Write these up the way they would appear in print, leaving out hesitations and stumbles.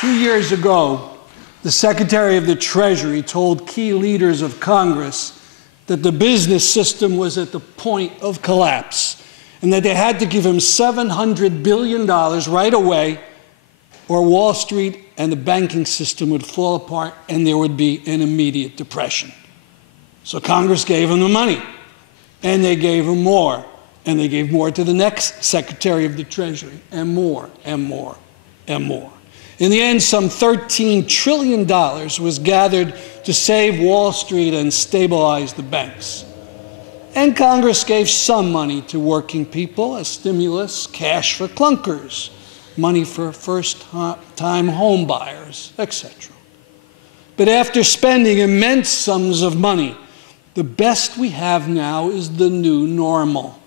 2 years ago, the Secretary of the Treasury told key leaders of Congress that the business system was at the point of collapse and that they had to give him $700 billion right away, or Wall Street and the banking system would fall apart and there would be an immediate depression. So Congress gave him the money, and they gave him more, and they gave more to the next Secretary of the Treasury, and more, and more, and more. In the end, some $13 trillion was gathered to save Wall Street and stabilize the banks. And Congress gave some money to working people as stimulus, cash for clunkers, money for first-time home buyers, etc. But after spending immense sums of money, the best we have now is the new normal.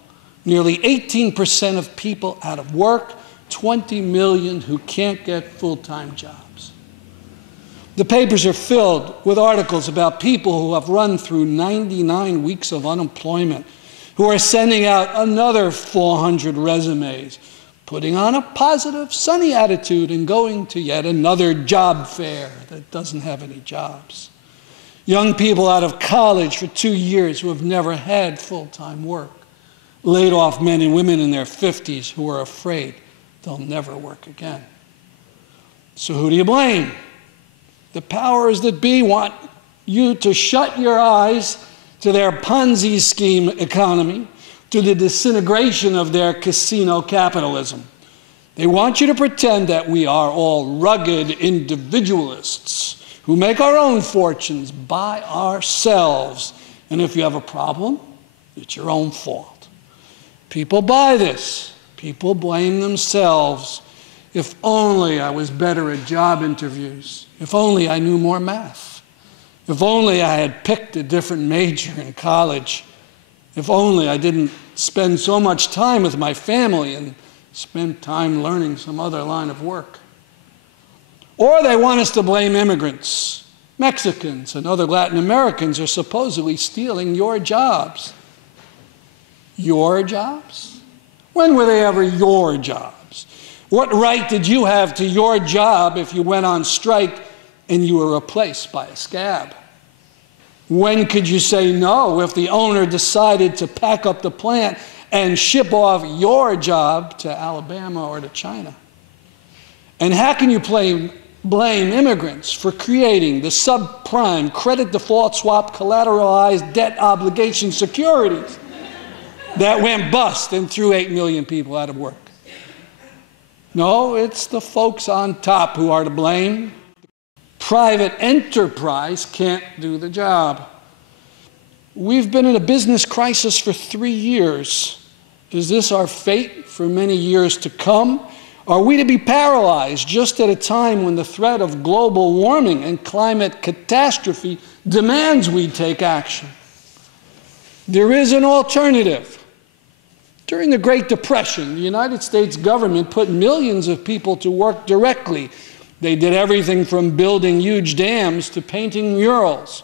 Nearly 18% of people out of work, 20 million who can't get full-time jobs. The papers are filled with articles about people who have run through 99 weeks of unemployment, who are sending out another 400 resumes, putting on a positive, sunny attitude and going to yet another job fair that doesn't have any jobs. Young people out of college for 2 years who have never had full-time work. Laid off men and women in their 50s who are afraid they'll never work again. So who do you blame? The powers that be want you to shut your eyes to their Ponzi scheme economy, to the disintegration of their casino capitalism. They want you to pretend that we are all rugged individualists who make our own fortunes by ourselves. And if you have a problem, it's your own fault. People buy this. People blame themselves. If only I was better at job interviews. If only I knew more math. If only I had picked a different major in college. If only I didn't spend so much time with my family and spend time learning some other line of work. Or they want us to blame immigrants. Mexicans and other Latin Americans are supposedly stealing your jobs. Your jobs? When were they ever your jobs? What right did you have to your job if you went on strike and you were replaced by a scab? When could you say no if the owner decided to pack up the plant and ship off your job to Alabama or to China? And how can you blame immigrants for creating the subprime credit default swap collateralized debt obligation securities that went bust and threw 8 million people out of work? No, it's the folks on top who are to blame. Private enterprise can't do the job. We've been in a business crisis for 3 years. Is this our fate for many years to come? Are we to be paralyzed just at a time when the threat of global warming and climate catastrophe demands we take action? There is an alternative. During the Great Depression, the United States government put millions of people to work directly. They did everything from building huge dams to painting murals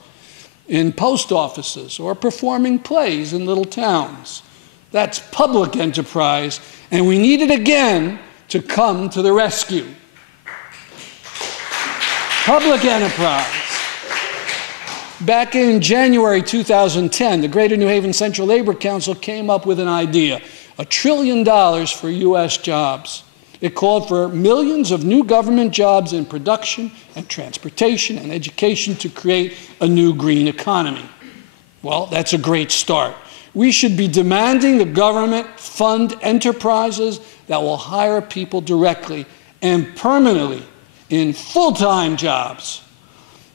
in post offices or performing plays in little towns. That's public enterprise, and we need it again to come to the rescue. Public enterprise. Back in January 2010, the Greater New Haven Central Labor Council came up with an idea, $1 trillion for U.S. jobs. It called for millions of new government jobs in production and transportation and education to create a new green economy. Well, that's a great start. We should be demanding the government fund enterprises that will hire people directly and permanently in full-time jobs.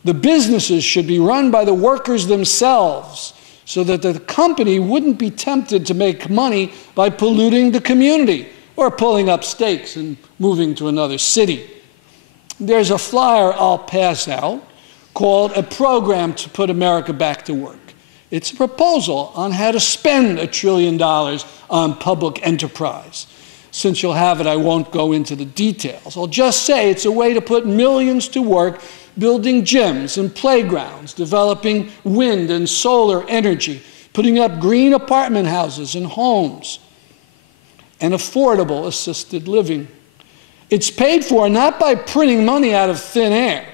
The businesses should be run by the workers themselves so that the company wouldn't be tempted to make money by polluting the community or pulling up stakes and moving to another city. There's a flyer I'll pass out called A Program to Put America Back to Work. It's a proposal on how to spend $1 trillion on public enterprise. Since you'll have it, I won't go into the details. I'll just say it's a way to put millions to work building gyms and playgrounds, developing wind and solar energy, putting up green apartment houses and homes, and affordable assisted living. It's paid for not by printing money out of thin air,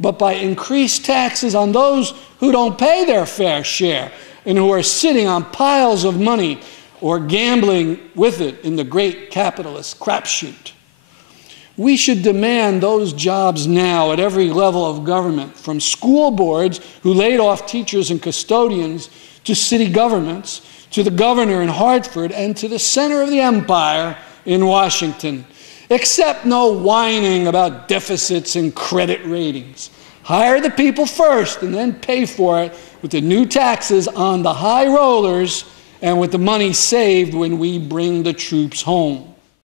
but by increased taxes on those who don't pay their fair share and who are sitting on piles of money or gambling with it in the great capitalist crapshoot. We should demand those jobs now at every level of government, from school boards who laid off teachers and custodians to city governments, to the governor in Hartford, and to the center of the empire in Washington. Accept no whining about deficits and credit ratings. Hire the people first and then pay for it with the new taxes on the high rollers and with the money saved when we bring the troops home.